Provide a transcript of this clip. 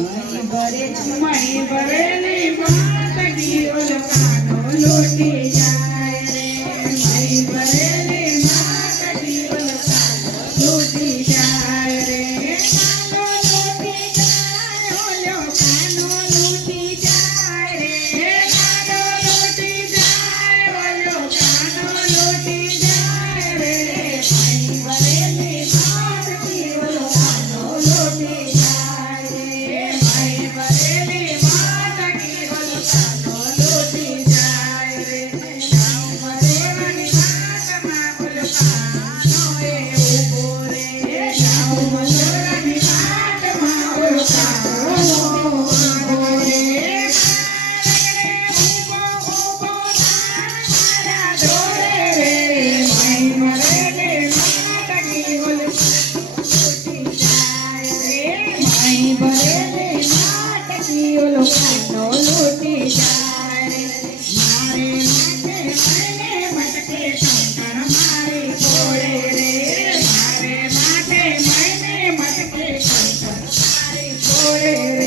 મહી ભરેલી માટકી ઓલકાનો લૂટી જાય રે મહી ભરેલી માટકી ઓલકાનો લૂટી જાય રે કાનો લૂટી જાય ઓલકાનો લૂટી જાય રે કાનો લૂટી જાય ઓલકાનો લૂટી જાય રે મહી ભરેલી માટકી ઓલકાનો લૂટી જાય રે મહી ભરેલી માટકી ઓલકાનો લૂટી જાય રે ગામ ભરેવાની માટમાં ઓલકાનો એ ઊભો રે ગામ ભરેવાની માટમાં ઓલકાનો ઊભો રે ઊભો મારા દોરે રે મહી ભરેલી માટકી ઓલકાનો લૂટી જાય રે મહી ભરેલી માટકી ઓલકાનો લૂટી જાય રે મારે માથે મહિને મટકે શંકર મારી ઘોડે રે